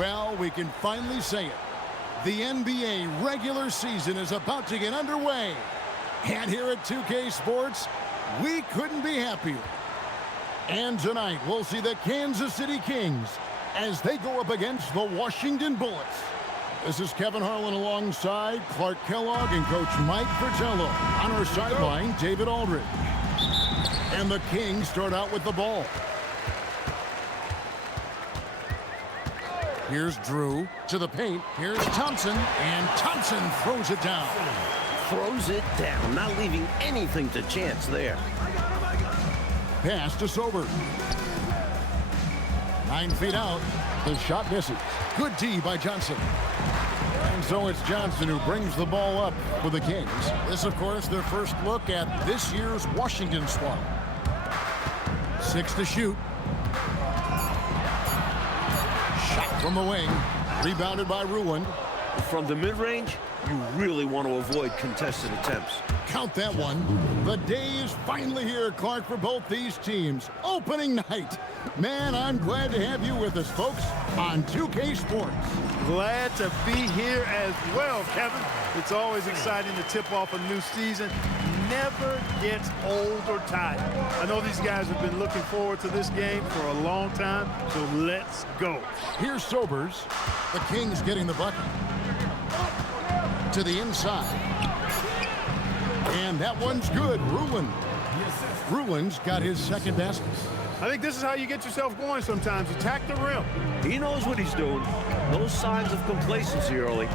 Well, we can finally say it. The NBA regular season is about to get underway. And here at 2K Sports, we couldn't be happier. And tonight, we'll see the Kansas City Kings as they go up against the Washington Bullets. This is Kevin Harlan alongside Clark Kellogg and Coach Mike Fratello. On our sideline, David Aldridge. And the Kings start out with the ball. Here's Drew to the paint. Here's Thompson, and Thompson throws it down. Throws it down, not leaving anything to chance there. Pass to Sober. 9 feet out. The shot misses. Good D by Johnson. And so it's Johnson who brings the ball up for the Kings. This, of course, their first look at this year's Washington squad. 6 to shoot. Shot from the wing. Rebounded by Ruland. From the mid-range, you really want to avoid contested attempts. Count that one. The day is finally here, Clark, for both these teams. Opening night. Man, I'm glad to have you with us, folks, on 2K Sports. Glad to be here as well, Kevin. It's always exciting to tip off a new season. Never gets old or tired. I know these guys have been looking forward to this game for a long time, so let's go. Here's Sobers. The Kings getting the bucket. To the inside. And that one's good. Ruland's got his second basket. I think this is how you get yourself going sometimes. Attack the rim. He knows what he's doing. No signs of complacency early.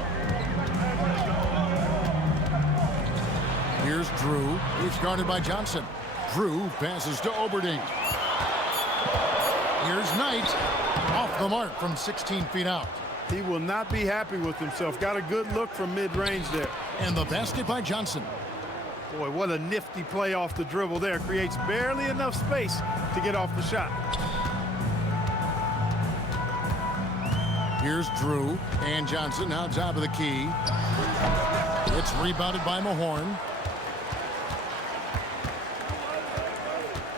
Here's Drew. He's guarded by Johnson. Drew passes to Oberding. Here's Knight. Off the mark from 16 feet out. He will not be happy with himself. Got a good look from mid-range there. And the basket by Johnson. Boy, what a nifty play off the dribble there. Creates barely enough space to get off the shot. Here's Drew and Johnson now top of the key. It's rebounded by Mahorn.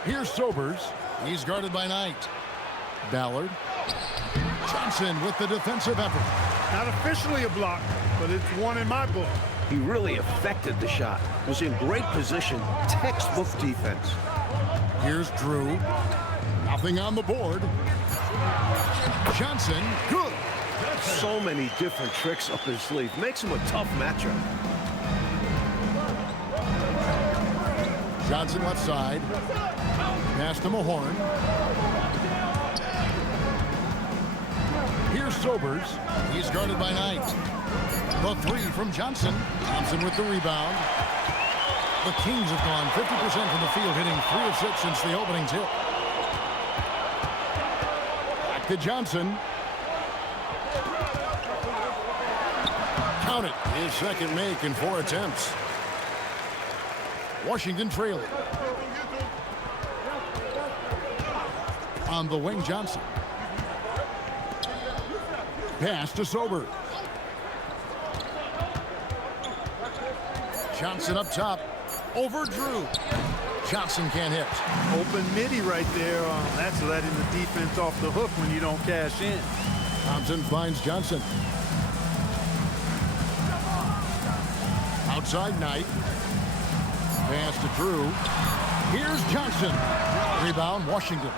Here's Sobers. He's guarded by Knight. Ballard. Johnson with the defensive effort. Not officially a block, but it's one in my book. He really affected the shot. Was in great position. Textbook defense. Here's Drew. Nothing on the board. Johnson, good. So many different tricks up his sleeve. Makes him a tough matchup. Johnson left side. Pass to Mahorn. Here's Sobers. He's guarded by Knight. The three from Johnson. Thompson with the rebound. The Kings have gone 50% from the field, hitting 3 of 6 since the opening tip. Back to Johnson. Count it. His second make in 4 attempts. Washington trailing. On the wing, Johnson. Pass to Sober. Johnson up top. Over Drew. Johnson can't hit. Open midi right there. That's letting the defense off the hook when you don't cash in. Thompson finds Johnson. Outside Knight. Pass to Drew. Here's Johnson. Rebound, Washington.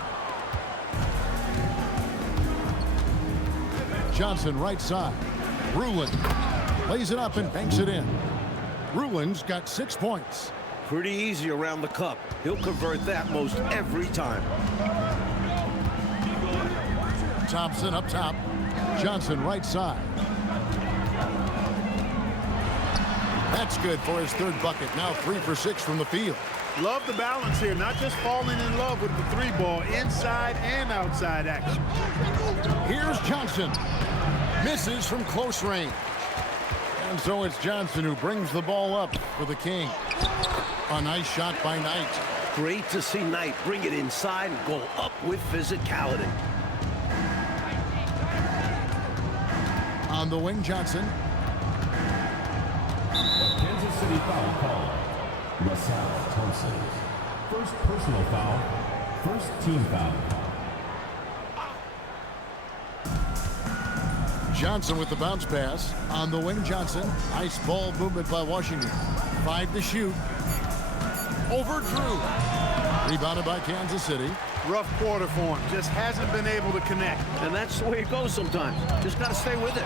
Johnson right side. Ruland lays it up and banks it in. Ruland's got 6 points. Pretty easy around the cup. He'll convert that most every time. Thompson up top. Johnson right side. That's good for his third bucket. Now 3 for 6 from the field. Love the balance here. Not just falling in love with the 3-ball. Inside and outside action. Here's Johnson. Misses from close range. And so it's Johnson who brings the ball up for the Kings. A nice shot by Knight. Great to see Knight bring it inside and go up with physicality. On the wing, Johnson. Kansas City foul call. Masai Thompson. First personal foul. First team foul. Johnson with the bounce pass. On the wing, Johnson. Nice ball movement by Washington. 5 to shoot. Over Drew. Rebounded by Kansas City. Rough quarter for him. Just hasn't been able to connect. And that's the way it goes sometimes. Just got to stay with it.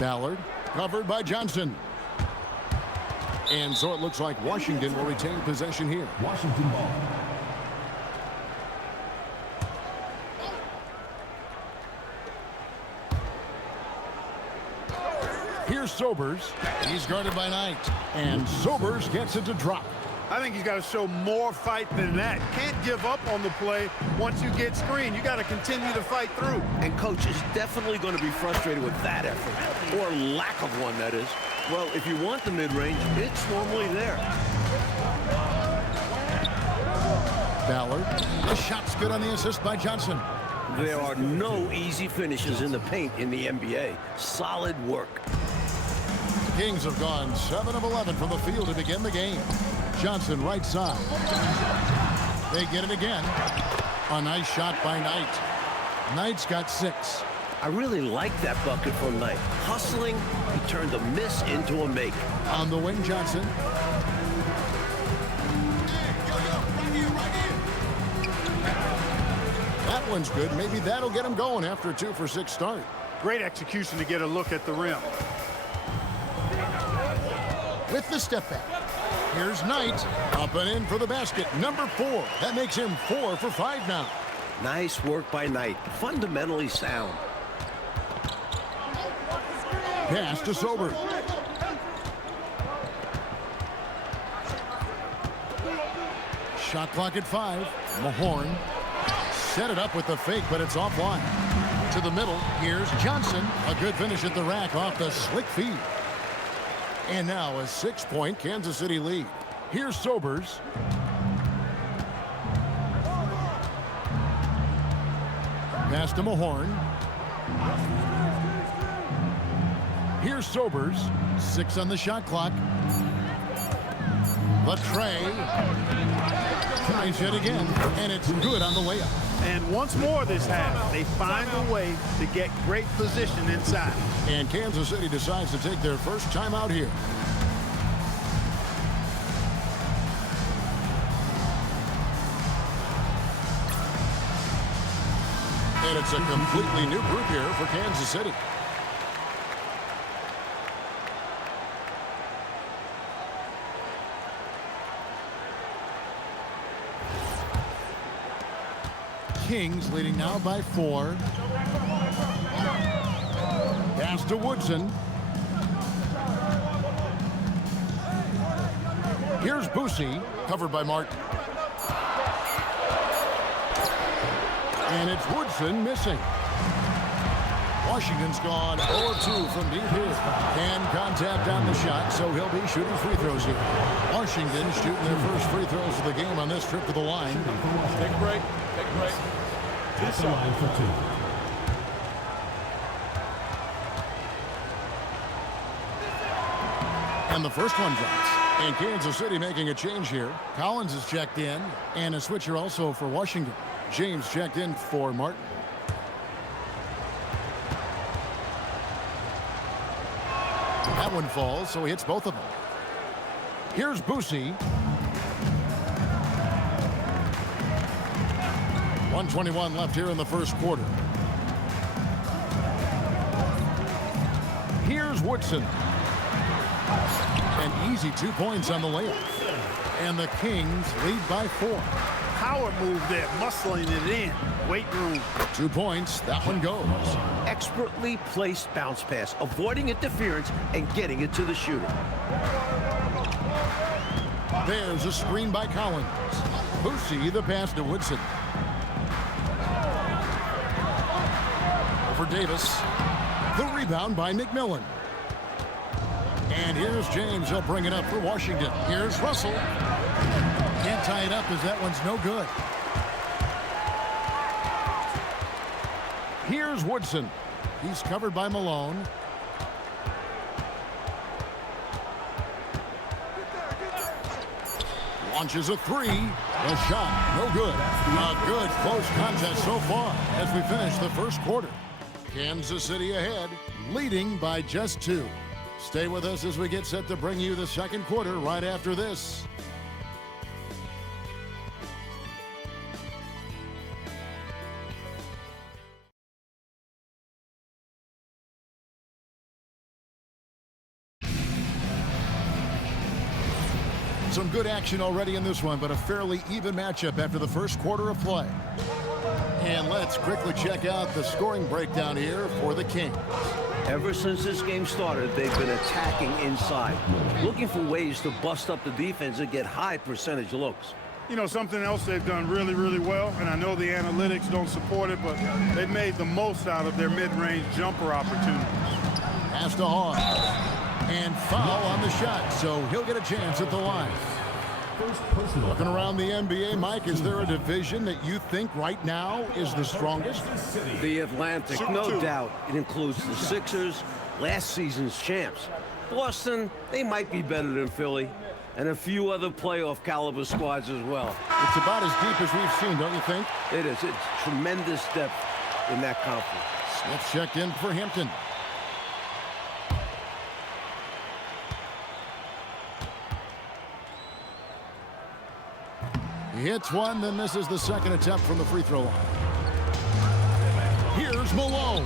Ballard covered by Johnson. And so it looks like Washington will retain possession here. Washington ball. Here's Sobers. He's guarded by Knight. And Sobers gets it to drop. I think he's got to show more fight than that. Can't give up on the play once you get screened. You got to continue to fight through. And coach is definitely going to be frustrated with that effort, or lack of one, that is. Well, if you want the mid-range, it's normally there. Ballard. The shot's good on the assist by Johnson. There are no easy finishes in the paint in the NBA. Solid work. Kings have gone 7 of 11 from the field to begin the game. Johnson right side. They get it again. A nice shot by Knight. Knight's got 6. I really like that bucket from Knight. Hustling, he turned a miss into a make. On the wing, Johnson. That one's good. Maybe that'll get him going after a 2-for-6 start. Great execution to get a look at the rim. With the step back. Here's Knight. Up and in for the basket. Number 4. That makes him 4 for 5 now. Nice work by Knight. Fundamentally sound. Pass to Sobers. Shot clock at 5. Mahorn set it up with the fake, but it's offline. To the middle. Here's Johnson. A good finish at the rack off the slick feed. And now a 6-point Kansas City lead. Here's Sobers. Pass to Mahorn. Here's Sobers. 6 on the shot clock. The tray. Tries it again, and it's good on the layup. And once more this half, they find a way to get great position inside. And Kansas City decides to take their first timeout here. And it's a completely new group here for Kansas City. Kings leading now by 4. Pass to Woodson. Here's Boosie, covered by Martin. And it's Woodson missing. Washington's gone 0-2 from deep here. And contact on the shot, so he'll be shooting free throws here. Washington shooting their first free throws of the game on this trip to the line. Take a break. Take a break. At the line for 2. And the first one drops. And Kansas City making a change here. Collins is checked in. And a switcher also for Washington. James checked in for Martin. That one falls, so he hits both of them. Here's Boosie. 1:21 left here in the first quarter. Here's Woodson. An easy 2 points on the layup. And the Kings lead by 4. Power move there, muscling it in. Weight room. 2 points. That one goes. Expertly placed bounce pass, avoiding interference and getting it to the shooter. There's a screen by Collins. Boosie the pass to Woodson. Over Davis. The rebound by McMillan. And here's James. He'll bring it up for Washington. Here's Russell. Can't tie it up as that one's no good. Here's Woodson. He's covered by Malone. Launches a three. A shot, no good. A good close contest so far as we finish the first quarter. Kansas City ahead, leading by just 2. Stay with us as we get set to bring you the second quarter right after this. Some good action already in this one, but a fairly even matchup after the first quarter of play. And let's quickly check out the scoring breakdown here for the Kings. Ever since this game started, they've been attacking inside, looking for ways to bust up the defense and get high percentage looks. You know, something else they've done really, really well, and I know the analytics don't support it, but they've made the most out of their mid-range jumper opportunities. Pass to Hawes. And foul on the shot, so he'll get a chance at the line. Looking around the NBA, Mike, is there a division that you think right now is the strongest? The Atlantic, no doubt. It includes the Sixers, last season's champs. Boston, they might be better than Philly, and a few other playoff caliber squads as well. It's about as deep as we've seen, don't you think? It is. It's tremendous depth in that conference. Smith checked in for Hampton. He hits one, then misses the second attempt from the free throw line. Here's Malone.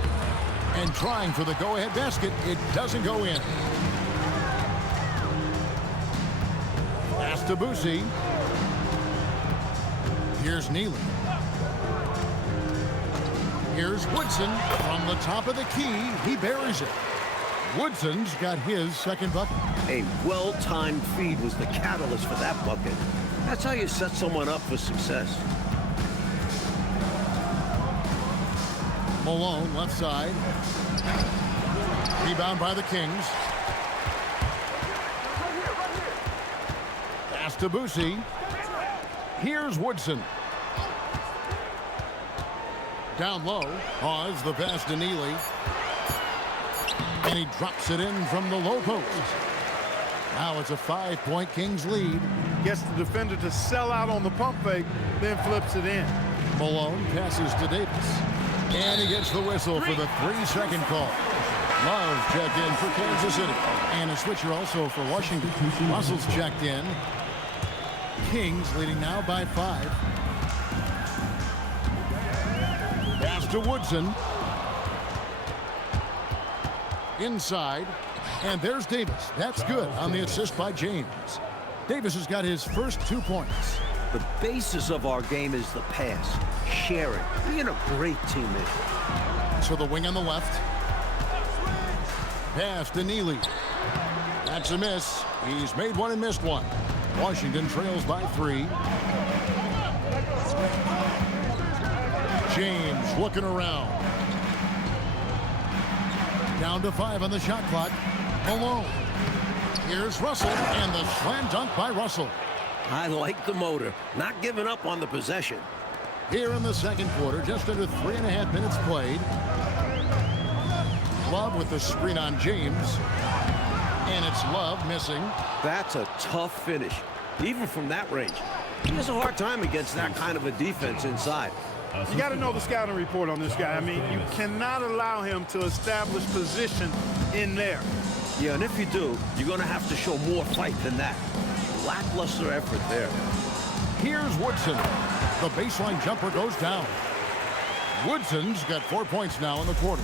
And trying for the go-ahead basket. It doesn't go in. Pass to Boosie. Here's Neely. Here's Woodson from the top of the key. He buries it. Woodson's got his second bucket. A well-timed feed was the catalyst for that bucket. That's how you set someone up for success. Malone, left side. Rebound by the Kings. Pass to Boosie. Here's Woodson. Down low. Hawes the pass to Neely. And he drops it in from the low post. Now it's a 5-point Kings lead. Gets the defender to sell out on the pump fake, then flips it in. Malone passes to Davis. And he gets the whistle for the 3-second call. Love checked in for Kansas City. And a switcher also for Washington. Russell's checked in. Kings leading now by 5. Pass to Woodson. Inside. And there's Davis. That's good on the assist by James. Davis has got his first 2 points. The basis of our game is the pass, sharing, being a great teammate. So the wing on the left. Pass to Neely. That's a miss. He's made one and missed one. Washington trails by 3. James looking around. Down to 5 on the shot clock. Malone. Here's Russell, and the slam dunk by Russell. I like the motor, not giving up on the possession. Here in the second quarter, just under 3.5 minutes played. Love with the screen on James. And it's Love missing. That's a tough finish, even from that range. He has a hard time against that kind of a defense inside. You got to know the scouting report on this guy. I mean, you cannot allow him to establish position in there. Yeah, and if you do, you're going to have to show more fight than that. Lackluster effort there. Here's Woodson. The baseline jumper goes down. Woodson's got 4 points now in the quarter.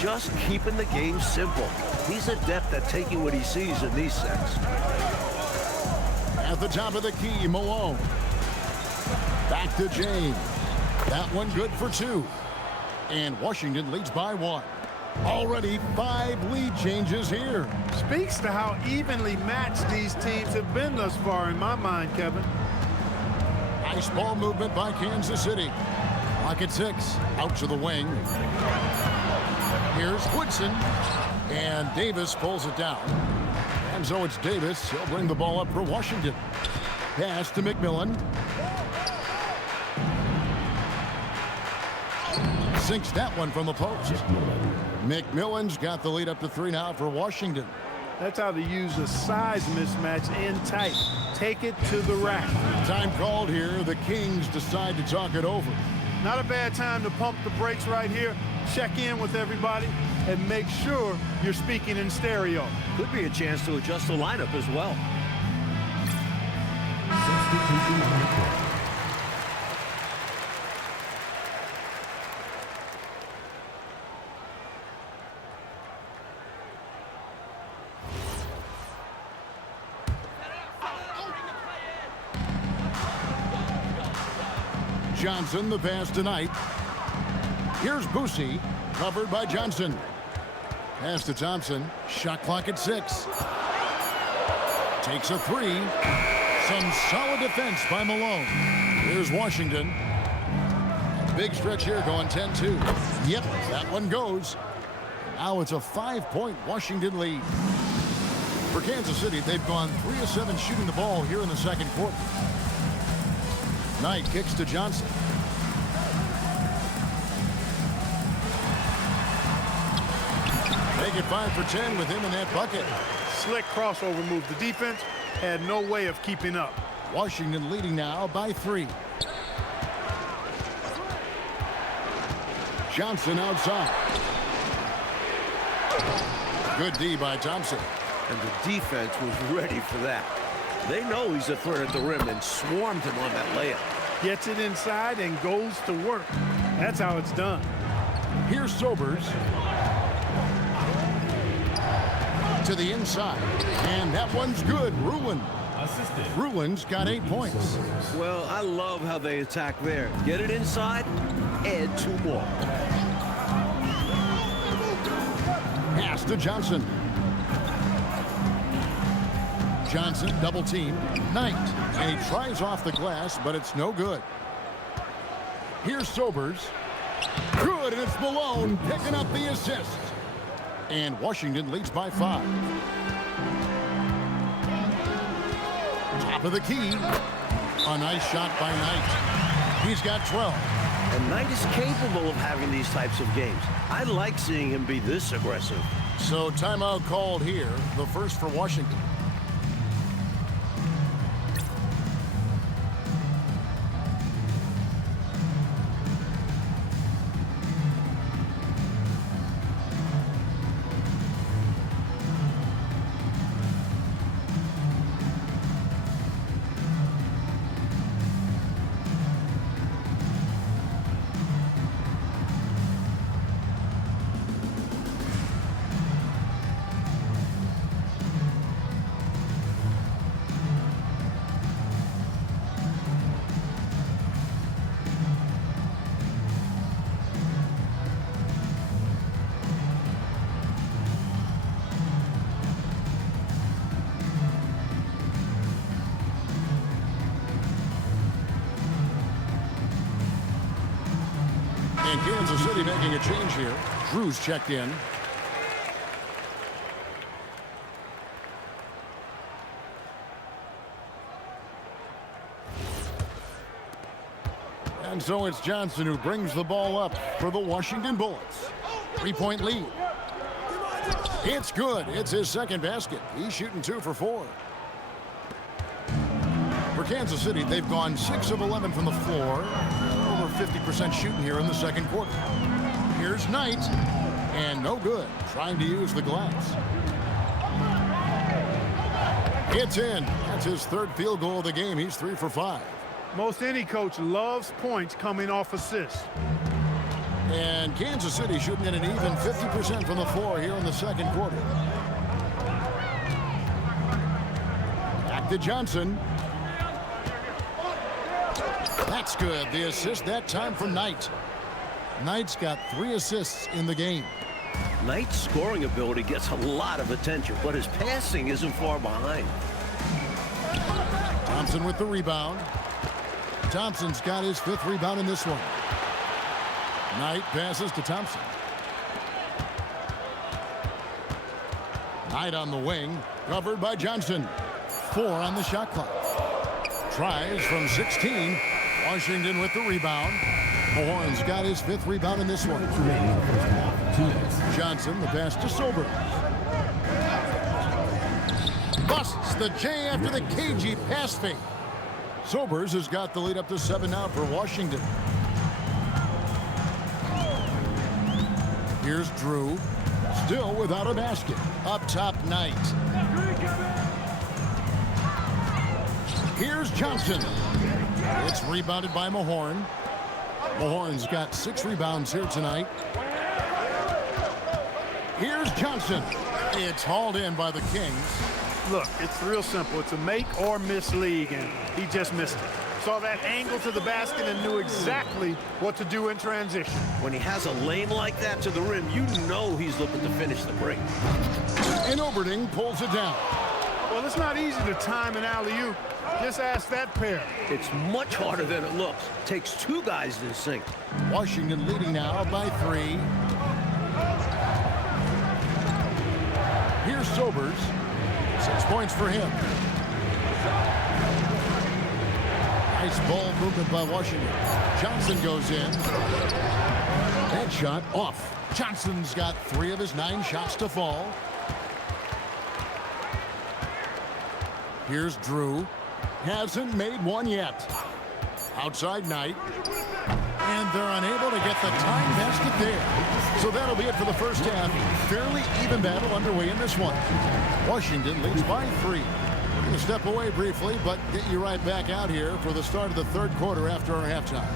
Just keeping the game simple. He's adept at taking what he sees in these sets. At the top of the key, Malone. Back to James. That one good for 2. And Washington leads by 1. Already 5 lead changes here. Speaks to how evenly matched these teams have been thus far in my mind, Kevin. Nice ball movement by Kansas City. Clock at 6. Out to the wing. Here's Woodson. And Davis pulls it down. And so it's Davis. He'll bring the ball up for Washington. Pass to McMillan. Sinks that one from the post. McMillan's got the lead up to 3 now for Washington. That's how to use a size mismatch in tight. Take it to the rack. Time called here. The Kings decide to talk it over. Not a bad time to pump the brakes right here. Check in with everybody and make sure you're speaking in stereo. Could be a chance to adjust the lineup as well. Substitution on the court. Johnson, the pass tonight. Here's Boosie, covered by Johnson. Pass to Thompson. Shot clock at 6. Takes a 3. Some solid defense by Malone. Here's Washington. Big stretch here going 10-2. Yep, that one goes. Now it's a 5-point Washington lead. For Kansas City, they've gone 3 of 7 shooting the ball here in the second quarter. Knight kicks to Johnson. Make it 5 for 10 with him in that bucket. Slick crossover move. The defense had no way of keeping up. Washington leading now by 3. Johnson outside. Good D by Thompson. And the defense was ready for that. They know he's a threat at the rim and swarmed him on that layup. Gets it inside and goes to work. That's how it's done. Here's Sobers. To the inside. And that one's good. Ruin. Ruin's got 8 points. Well, I love how they attack there. Get it inside, add 2 more. Pass to Johnson. Johnson double team. Knight. And he tries off the glass, but it's no good. Here's Sobers. Good, and it's Malone picking up the assist. And Washington leads by 5. Top of the key. A nice shot by Knight. He's got 12. And Knight is capable of having these types of games. I like seeing him be this aggressive. So timeout called here, the first for Washington. And Kansas City making a change here. Drew's checked in. And so it's Johnson who brings the ball up for the Washington Bullets. 3-point lead. It's good. It's his second basket. He's shooting 2 for 4. For Kansas City, they've gone 6 of 11 from the floor. Over 50% shooting here in the second quarter. Here's Knight. And no good. Trying to use the glass. It's in. That's his third field goal of the game. He's 3 for 5. Most any coach loves points coming off assists. And Kansas City shooting at an even 50% from the floor here in the second quarter. Back to Johnson. That's good. The assist that time for Knight. Knight's got 3 assists in the game. Knight's scoring ability gets a lot of attention, but his passing isn't far behind. Thompson with the rebound. Thompson's got his 5th rebound in this one. Knight passes to Thompson. Knight on the wing, covered by Johnson. 4 on the shot clock. Tries from 16. Washington with the rebound. Horn's got his 5th rebound in this one. Johnson, the pass to Sobers. the J after the cagey pass fake. Sobers has got the lead up to 7 now for Washington. Here's Drew, still without a basket. Up top, Knight. Here's Johnson. It's rebounded by Mahorn. Mahorn's got 6 rebounds here tonight. Here's Johnson. It's hauled in by the Kings. Look, it's real simple. It's a make or miss league, and he just missed it. Saw that angle to the basket and knew exactly what to do in transition. When he has a lane like that to the rim, you know he's looking to finish the break. And Oberding pulls it down. Well, it's not easy to time an alley-oop. Just ask that pair. It's much harder than it looks. Takes 2 guys to sink. Washington leading now by 3. Here's Sobers. 6 points for him. Nice ball movement by Washington. Johnson goes in. That shot off. Johnson's got 3 of his 9 shots to fall. Here's Drew. Hasn't made one yet. Outside Knight. And they're unable to get the tying basket there. So that'll be it for the first half. Fairly even battle underway in this one. Washington leads by 3. We're going to step away briefly, but get you right back out here for the start of the third quarter after our halftime.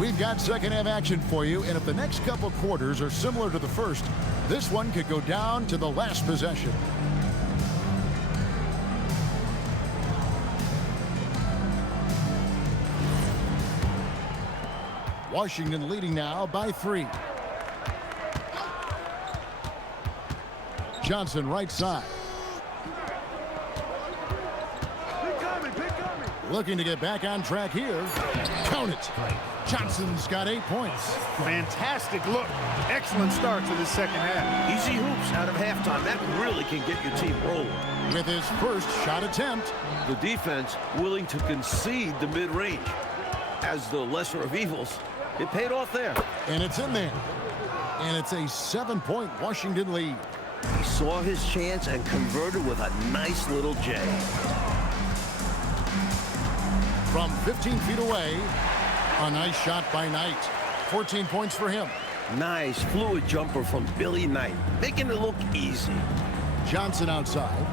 We've got second half action for you, and if the next couple quarters are similar to the first, this one could go down to the last possession. Washington leading now by 3. Johnson right side. Looking to get back on track here. Count it. Johnson's got 8 points. Fantastic look. Excellent start to this second half. Easy hoops out of halftime. That really can get your team rolling. With his first shot attempt. The defense willing to concede the mid-range. As the lesser of evils, it paid off there. And it's in there. And it's a 7-point Washington lead. He saw his chance and converted with a nice little J. From 15 feet away, a nice shot by Knight. 14 points for him. Nice fluid jumper from Billy Knight, making it look easy. Johnson outside.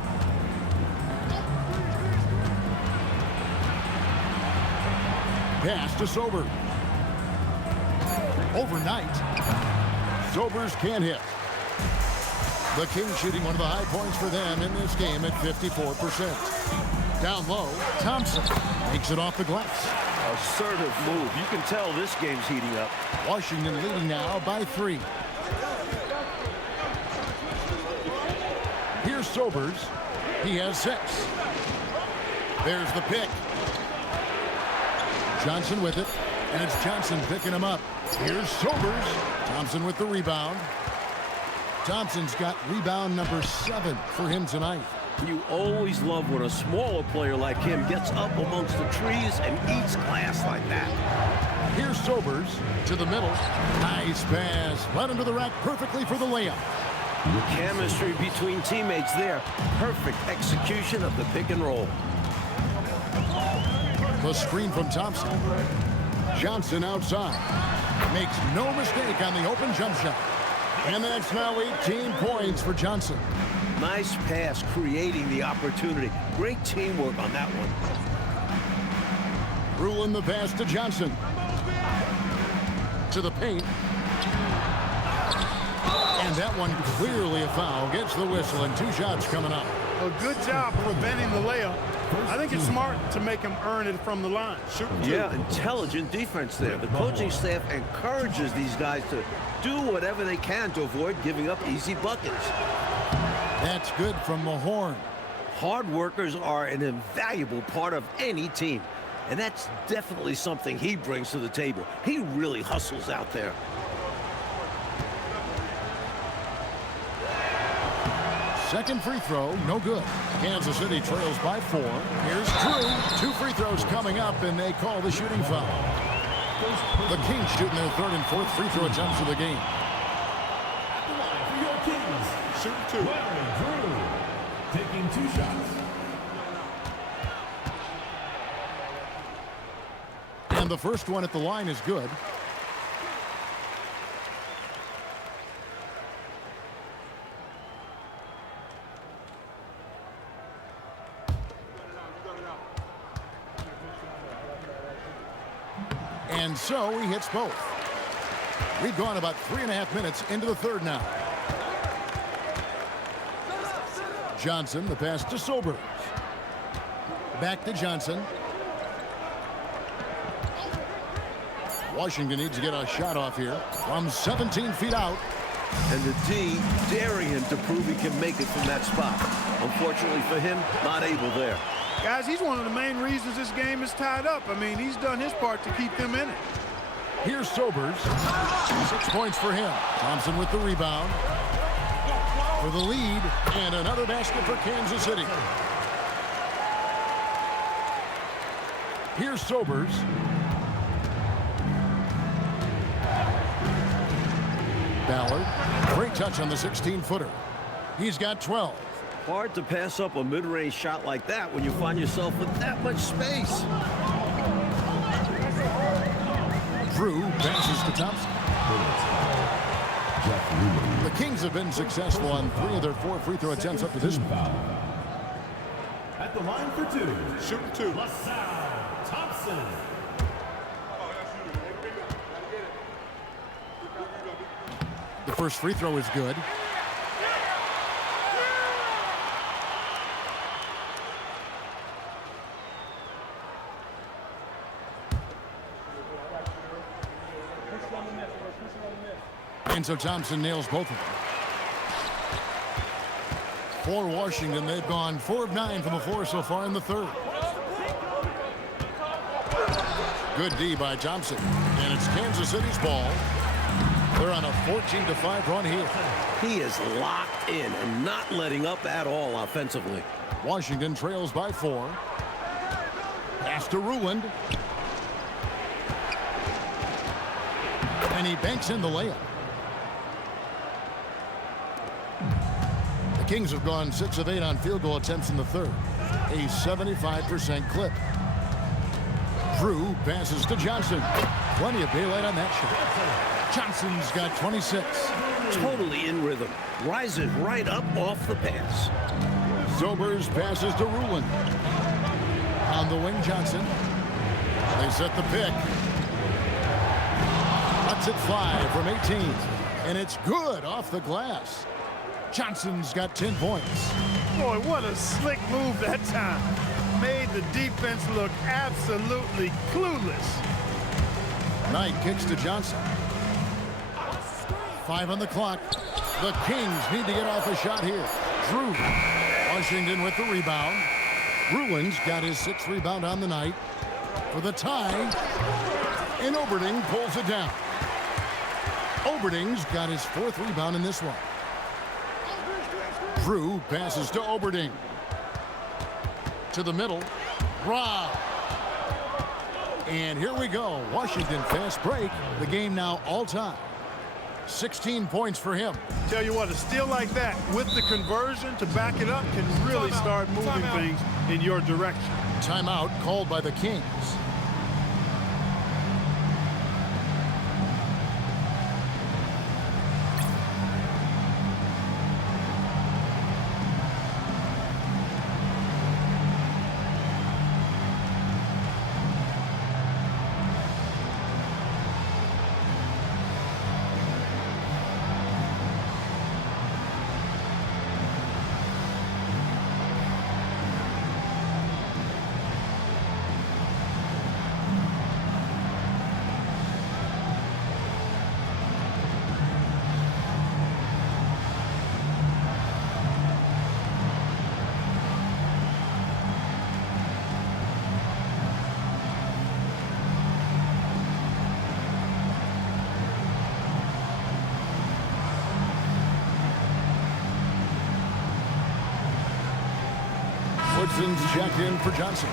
Pass to Sobers. Overnight. Sobers can't hit. The Kings shooting one of the high points for them in this game at 54%. Down low, Thompson makes it off the glass. Assertive move. You can tell this game's heating up. Washington leading now by 3. Here's Sobers. He has 6. There's the pick. Johnson with it, and it's Johnson picking him up. Here's Sobers. Thompson with the rebound. Thompson's got rebound number 7 for him tonight. You always love when a smaller player like him gets up amongst the trees and eats glass like that. Here's Sobers to the middle. Nice pass. Led him to the rack perfectly for the layup. Chemistry between teammates there. Perfect execution of the pick and roll. The screen from Thompson. Johnson outside. Makes no mistake on the open jump shot. And that's now 18 points for Johnson. Nice pass, creating the opportunity. Great teamwork on that one. Ruling the pass to Johnson. To the paint. And that one clearly a foul. Gets the whistle and 2 shots coming up. A good job preventing the layup. I think it's smart to make him earn it from the line. Yeah, intelligent defense there. The coaching staff encourages these guys to do whatever they can to avoid giving up easy buckets. That's good from Mahorn. Hard workers are an invaluable part of any team, and that's definitely something he brings to the table. He really hustles out there. Second free throw, no good. Kansas City trails by 4. Here's Drew. 2 free throws coming up, and they call the shooting foul. The Kings shooting their 3rd and 4th free throw attempts of the game. At the line for your Kings. Shooting 2. Larry Drew taking 2 shots. And the first one at the line is good. And so he hits both. We've gone about 3.5 minutes into the 3rd now. Johnson, the pass to Sobers. Back to Johnson. Washington needs to get a shot off here from 17 feet out. And the D daring him to prove he can make it from that spot. Unfortunately for him, not able there. Guys, he's one of the main reasons this game is tied up. I mean, he's done his part to keep them in it. Here's Sobers. 6 points for him. Thompson with the rebound. For the lead, and another basket for Kansas City. Here's Sobers. Ballard, great touch on the 16-footer. He's got 12. Hard to pass up a mid-range shot like that when you find yourself with that much space. Drew passes to Thompson. The Kings have been successful on 3 of their 4 free throw attempts up to this point. At the line for 2. Shooting 2. LaSalle Thompson. The first free throw is good. And so Thompson nails both of them. For Washington, they've gone 4 of 9 from the floor so far in the 3rd. Good D by Thompson. And it's Kansas City's ball. They're on a 14-5 run here. He is locked in and not letting up at all offensively. Washington trails by 4. Pass to Ruland. And he banks in the layup. The Kings have gone 6 of 8 on field goal attempts in the 3rd. A 75% clip. Drew passes to Johnson. Plenty of daylight on that shot. Johnson's got 26. Totally in rhythm. Rises right up off the pass. Sobers passes to Ruland. On the wing, Johnson. They set the pick. Lets it fly from 18. And it's good off the glass. Johnson's got 10 points. Boy, what a slick move that time. Made the defense look absolutely clueless. Knight kicks to Johnson. 5 on the clock. The Kings need to get off a shot here. Drew. Washington with the rebound. Ruland's got his 6th rebound on the night. For the tie. And Oberding pulls it down. Oberding's got his 4th rebound in this one. Drew passes to Oberding. To the middle. Rob. And here we go. Washington fast break. The game now all time. 16 points for him. Tell you what, a steal like that with the conversion to back it up can really start moving things in your direction. Timeout called by the Kings. Thompson's checked in for Johnson.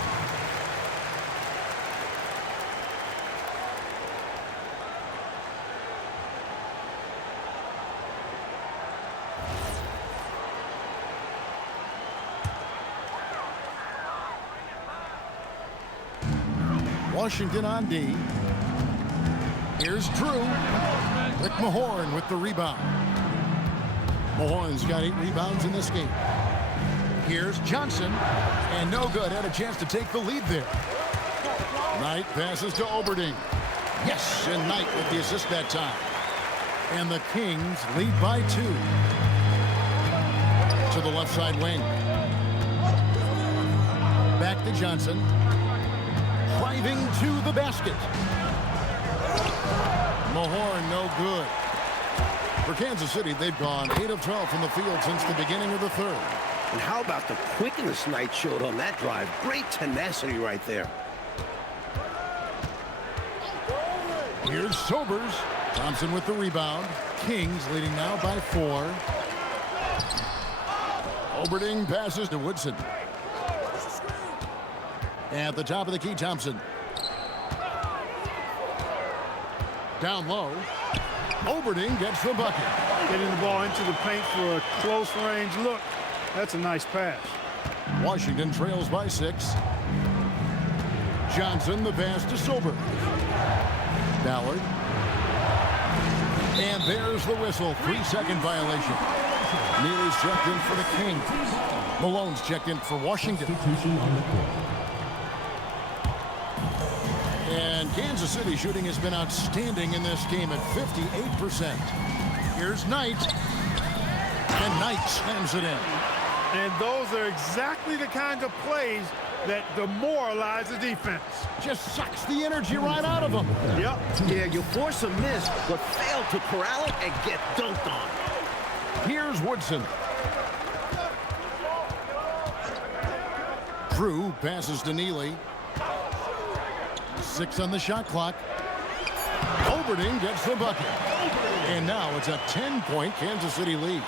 Washington on D. Here's Drew. Rick Mahorn with the rebound. Mahorn's got 8 rebounds in this game. Here's Johnson. And no good. Had a chance to take the lead there. Knight passes to Oberding. Yes, and Knight with the assist that time. And the Kings lead by 2. To the left side wing. Back to Johnson. Driving to the basket. Mahorn, no good. For Kansas City, they've gone 8 of 12 from the field since the beginning of the third. And how about the quickness Knight showed on that drive? Great tenacity right there. Here's Sobers. Thompson with the rebound. Kings leading now by 4. Oberding passes to Woodson. At the top of the key, Thompson. Down low. Oberding gets the bucket. Getting the ball into the paint for a close range look. That's a nice pass. Washington trails by 6. Johnson, the pass to Sobers. Ballard. And there's the whistle. 3-second violation. Neely's checked in for the Kings. Malone's checked in for Washington. And Kansas City shooting has been outstanding in this game at 58%. Here's Knight. And Knight slams it in. And those are exactly the kinds of plays that demoralize the defense. Just sucks the energy right out of them. Yep. Yeah, you force a miss, but fail to corral it and get dunked on. Here's Woodson. Drew passes to Neely. 6 on the shot clock. Oberding gets the bucket. And now it's a 10-point Kansas City lead.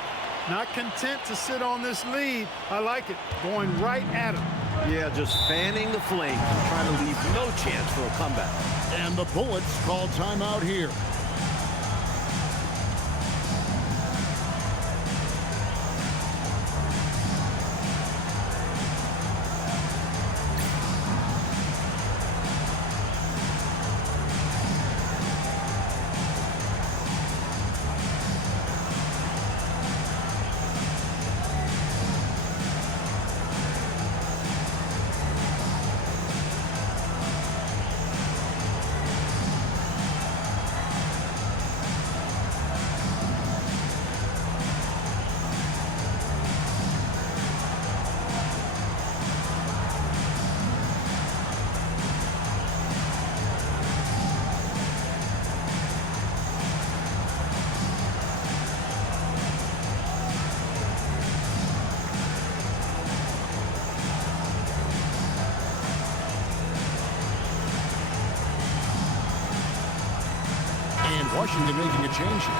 Not content to sit on this lead. I like it. Going right at him. Yeah, just fanning the flames and trying to leave no chance for a comeback. And the Bullets call timeout here. Washington making a change here.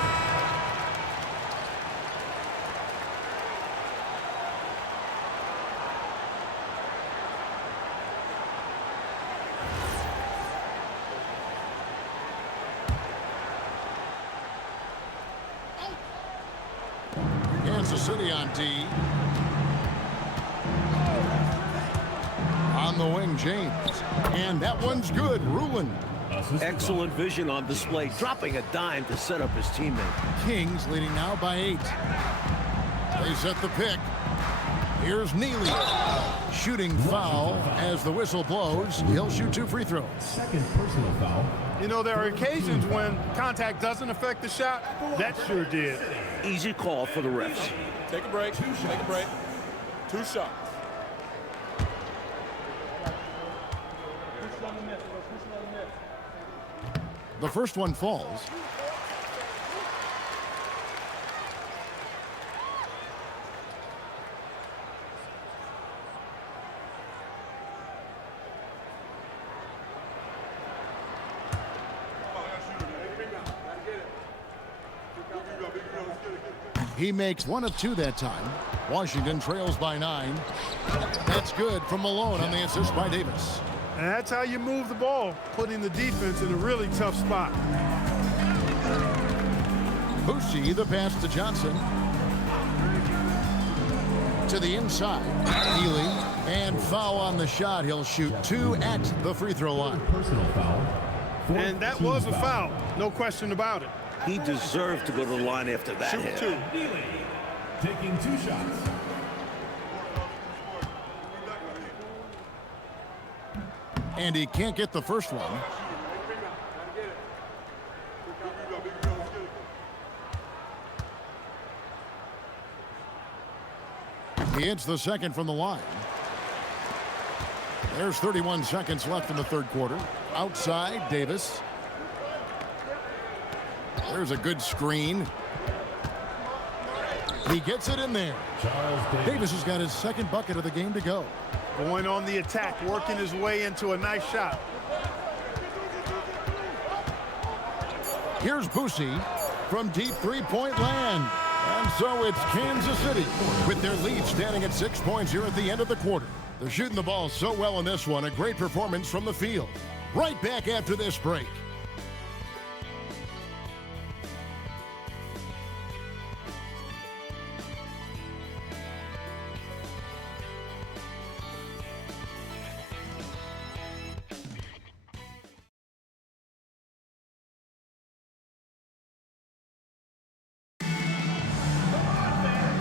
Kansas City on D. On the wing, James. And that one's good. Rulin. Excellent vision on display, dropping a dime to set up his teammate. Kings leading now by 8. They set the pick. Here's Neely. Shooting foul as the whistle blows. He'll shoot 2 free throws. Second personal foul. You know, there are occasions when contact doesn't affect the shot. That sure did. Easy call for the refs. Take a break. Take a break. 2 shots. The first one falls. He makes 1 of 2 that time. Washington trails by 9. That's good from Malone on the assist by Davis. And that's how you move the ball, putting the defense in a really tough spot. Boucher, the pass to Johnson. To the inside. Healy. And foul on the shot. He'll shoot 2 at the free throw line. Personal foul. And that was a foul. No question about it. He deserved to go to the line after that Shoot hit. 2. Taking 2 shots. And he can't get the first one. He hits the second from the line. There's 31 seconds left in the third quarter. Outside, Davis. There's a good screen. He gets it in there. Davis has got his second bucket of the game to go. Going on the attack, working his way into a nice shot. Here's Boucher from deep three-point land. And so it's Kansas City with their lead standing at 6 points here at the end of the quarter. They're shooting the ball so well in this one. A great performance from the field. Right back after this break.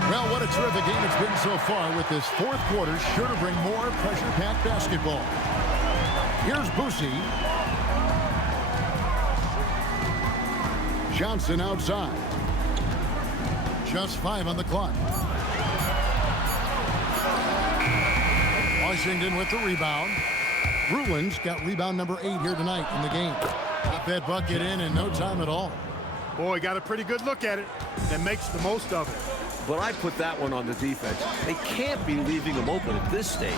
Well, what a terrific game it's been so far, with this fourth quarter sure to bring more pressure-packed basketball. Here's Boucher. Johnson outside. Just 5 on the clock. Washington with the rebound. Ruland's got rebound number 8 here tonight in the game. Got that bucket in no time at all. Boy, got a pretty good look at it and makes the most of it. But I put that one on the defense. They can't be leaving him open at this stage.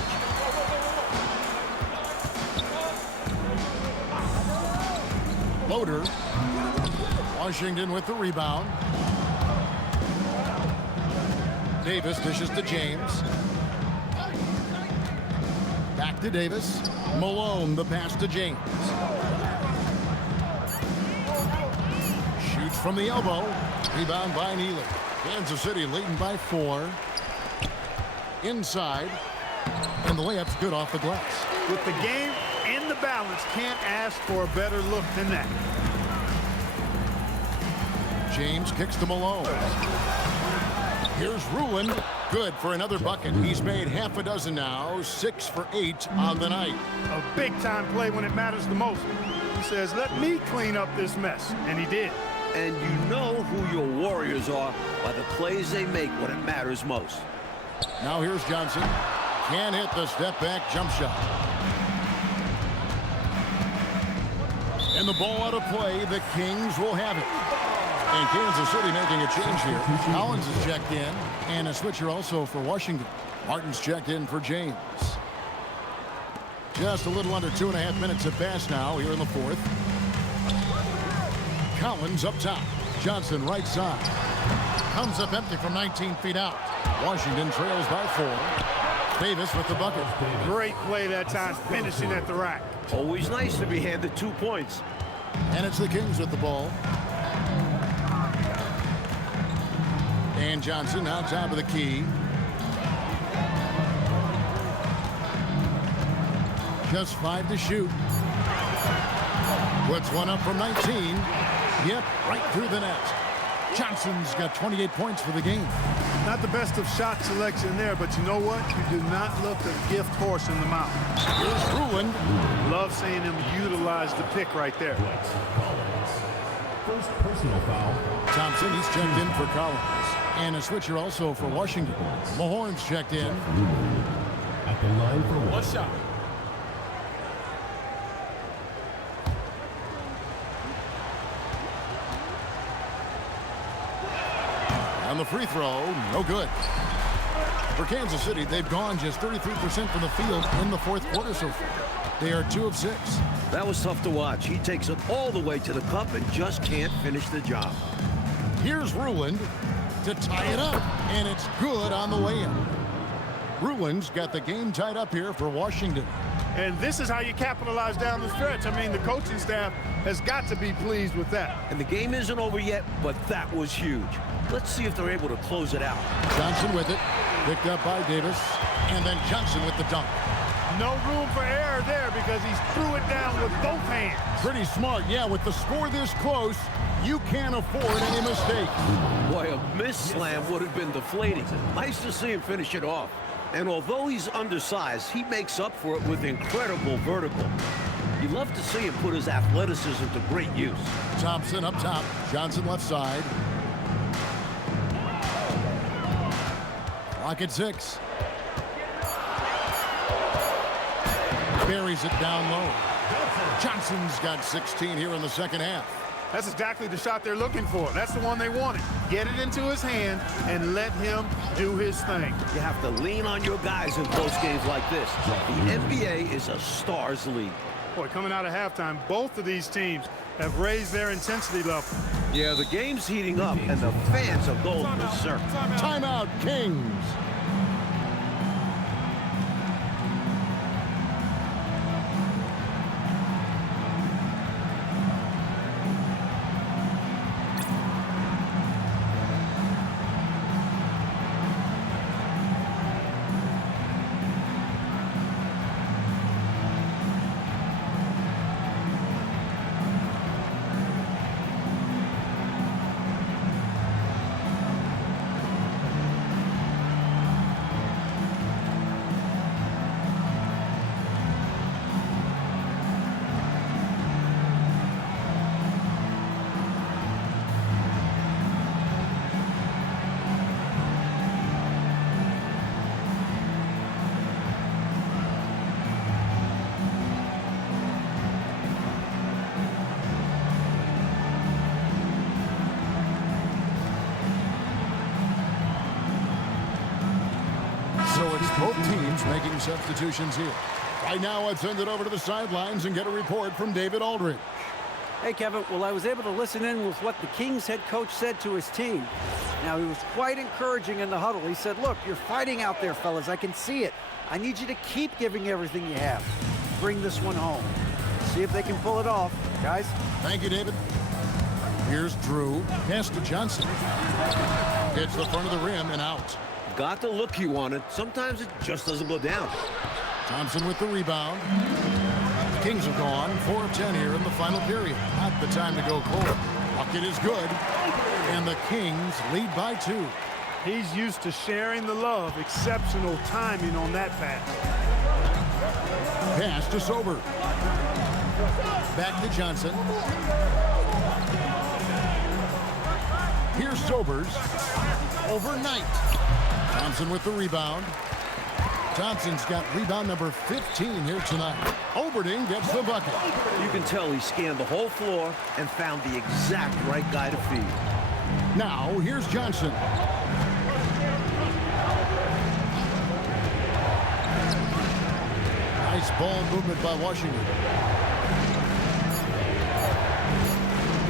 Loader. Washington with the rebound. Davis dishes to James. Back to Davis. Malone, the pass to James. Shoots from the elbow. Rebound by Neely. Kansas City leading by 4. Inside. And the layup's good off the glass. With the game in the balance, can't ask for a better look than that. James kicks to Malone. Here's Ruland. Good for another bucket. He's made half a dozen now. 6 for 8 on the night. A big-time play when it matters the most. He says, let me clean up this mess. And he did. And you know who your Warriors are by the plays they make when it matters most. Now here's Johnson. Can't hit the step-back jump shot. And the ball out of play. The Kings will have it. And Kansas City making a change here. Collins is checked in. And a switcher also for Washington. Martin's checked in for James. Just a little under 2.5 minutes have passed now here in the fourth. Collins up top. Johnson right side. Comes up empty from 19 feet out. Washington trails by 4. Davis with the bucket. Great play that time, finishing at the rack. Always nice to be handed 2 points. And it's the Kings with the ball. And Johnson now top of the key. Just 5 to shoot. Puts one up from 19. Yep, right through the net. Johnson's got 28 points for the game. Not the best of shot selection there, but you know what? You do not look a gift horse in the mouth. Here's Ruland. Love seeing him utilize the pick right there. First personal foul. Thompson, he's checked in for Collins. And a switcher also for Washington. Mahorn's checked in. At the line for 1 shot. On the free throw, no good. For Kansas City, they've gone just 33% from the field in the fourth quarter so far. They are 2 of 6. That was tough to watch. He takes it all the way to the cup and just can't finish the job. Here's Ruland. to tie it up, and it's good on the way in. Bruins got the game tied up here for Washington. And this is how you capitalize down the stretch. I mean, the coaching staff has got to be pleased with that. And the game isn't over yet, but that was huge. Let's see if they're able to close it out. Johnson with it, picked up by Davis, and then Johnson with the dunk. No room for error there because he threw it down with both hands. Pretty smart, yeah. With the score this close, you can't afford any mistake. Boy, a miss slam would have been deflating. Nice to see him finish it off. And although he's undersized, he makes up for it with incredible vertical. You love to see him put his athleticism to great use. Thompson up top, Johnson left side. Clock at 6. Buries it down low. Johnson's got 16 here in the second half. That's exactly the shot they're looking for. That's the one they wanted. Get it into his hand and let him do his thing. You have to lean on your guys in close games like this. The NBA is a stars league. Boy, coming out of halftime, both of these teams have raised their intensity level. Yeah, the game's heating up, and the fans are going berserk. Timeout, Kings. So it's both teams making substitutions here. Right now, I'd send it over to the sidelines and get a report from David Aldridge. Hey, Kevin. Well, I was able to listen in with what the Kings head coach said to his team. Now, he was quite encouraging in the huddle. He said, look, you're fighting out there, fellas. I can see it. I need you to keep giving everything you have. Bring this one home. See if they can pull it off, guys. Thank you, David. Here's Drew. Pass to Johnson. Hits the front of the rim and out. Got the look you wanted. Sometimes it just doesn't go down. Thompson with the rebound. The Kings have gone 4 of 10 here in the final period. Not the time to go cold. Bucket is good. And the Kings lead by 2. He's used to sharing the love. Exceptional timing on that pass. Pass to Sober. Back to Johnson. Here's Sobers. Overnight. Thompson with the rebound. Thompson's got rebound number 15 here tonight. Oberding gets the bucket. You can tell he scanned the whole floor and found the exact right guy to feed. Now, here's Johnson. Nice ball movement by Washington.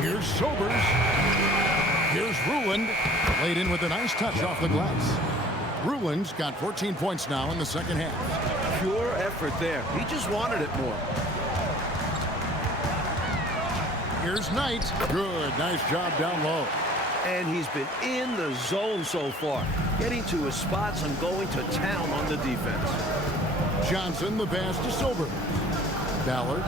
Here's Sobers. Here's Ruland. Laid in with a nice touch off the glass. Ruland's got 14 points now in the second half. Pure effort there. He just wanted it more. Here's Knight. Good. Nice job down low. And he's been in the zone so far. Getting to his spots and going to town on the defense. Johnson, the pass to Sober. Ballard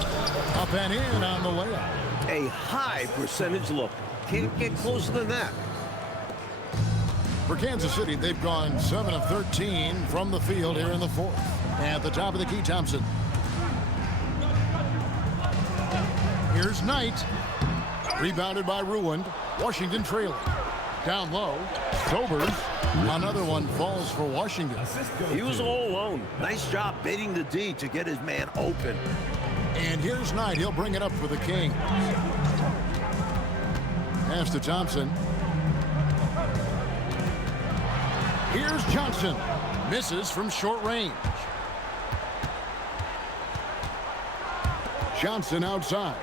up and in on the layup. A high percentage look. Can't get closer than that. For Kansas City, they've gone 7 of 13 from the field here in the fourth. At the top of the key, Thompson. Here's Knight. Rebounded by Ruland. Washington trailing. Down low. Sobers. Another one falls for Washington. He was all alone. Nice job baiting the D to get his man open. And here's Knight. He'll bring it up for the Kings. Pass to Thompson. Here's Johnson. Misses from short range. Johnson outside.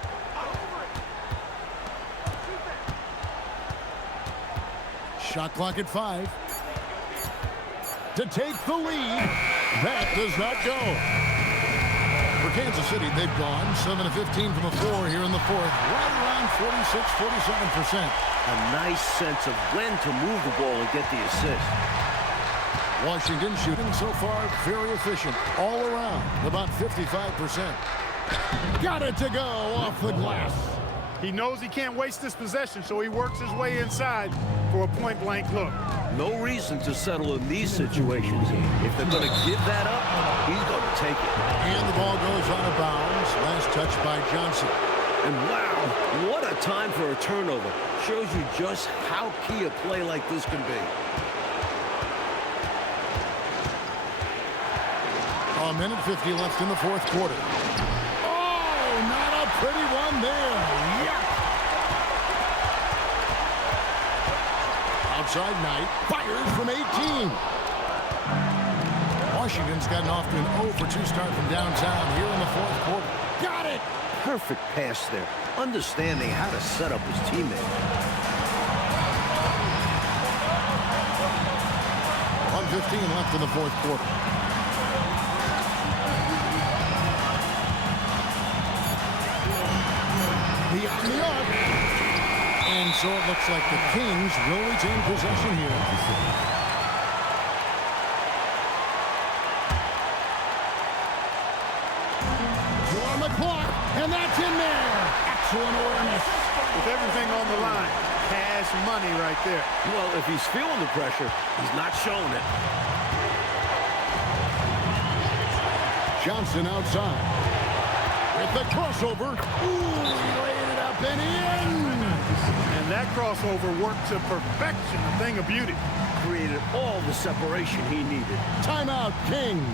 Shot clock at 5. To take the lead. That does not go. For Kansas City, they've gone 7 of 15 from the floor here in the fourth. Right around 46, 47%. A nice sense of when to move the ball and get the assist. Washington shooting so far very efficient. All around, about 55%. Got it to go off the glass. He knows he can't waste this possession, so he works his way inside for a point-blank look. No reason to settle in these situations. If they're going to give that up, he's going to take it. And the ball goes out of bounds. Last touch by Johnson. And wow, what a time for a turnover. Shows you just how key a play like this can be. A minute 50 left in the fourth quarter. Oh, not a pretty one there. Yuck. Outside Knight fires from 18. Washington's gotten off to an 0-for-2 start from downtown here in the fourth quarter. Got it! Perfect pass there. Understanding how to set up his teammate. 1:15 left in the fourth quarter. Beyond the arc. And so it looks like the Kings will retain possession here. Warm the clock, and that's in there. Excellent awareness. With everything on the line, cash money right there. Well, if he's feeling the pressure, he's not showing it. Johnson outside. With the crossover. Ooh, he laid it up and in. And that crossover worked to perfection, a thing of beauty. Created all the separation he needed. Timeout, Kings.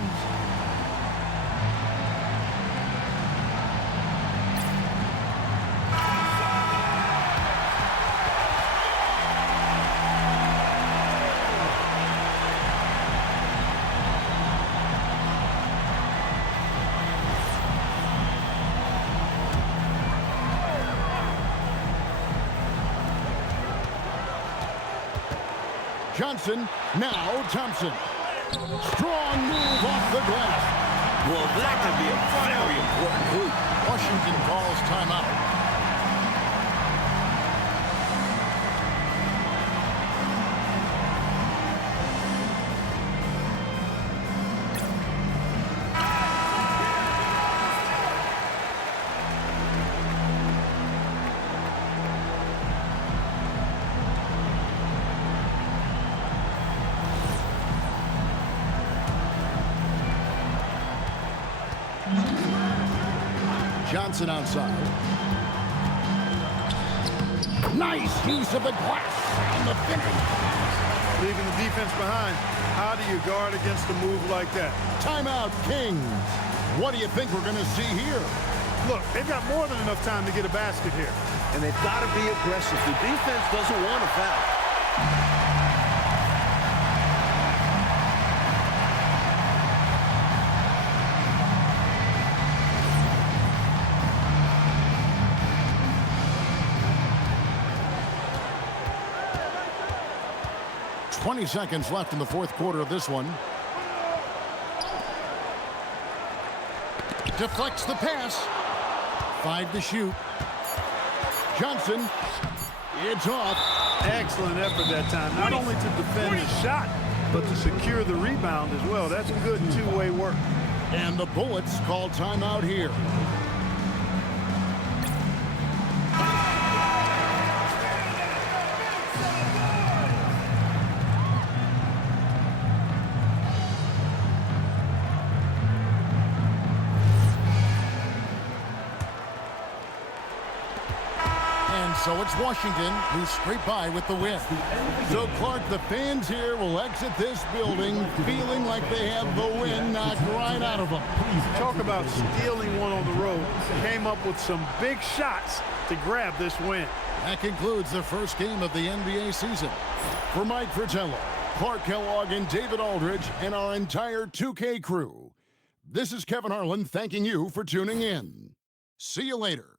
Johnson, now Thompson. Strong move off the glass. Well, that could be a very important hoop. Washington calls timeout. Johnson outside. Nice use of the glass on the finish. Leaving the defense behind. How do you guard against a move like that? Timeout, Kings. What do you think we're going to see here? Look, they've got more than enough time to get a basket here. And they've got to be aggressive. The defense doesn't want to foul. 20 seconds left in the fourth quarter of this one. Deflects the pass. 5 to shoot. Johnson. It's off. Excellent effort that time. Not only to defend the shot, but to secure the rebound as well. That's good two-way work. And the Bullets call timeout here. So it's Washington who scrape by with the win. So, Clark, the fans here will exit this building feeling like they have the win knocked right out of them. Talk about stealing one on the road. Came up with some big shots to grab this win. That concludes the first game of the NBA season. For Mike Fratello, Clark Kellogg, and David Aldridge, and our entire 2K crew, this is Kevin Harlan thanking you for tuning in. See you later.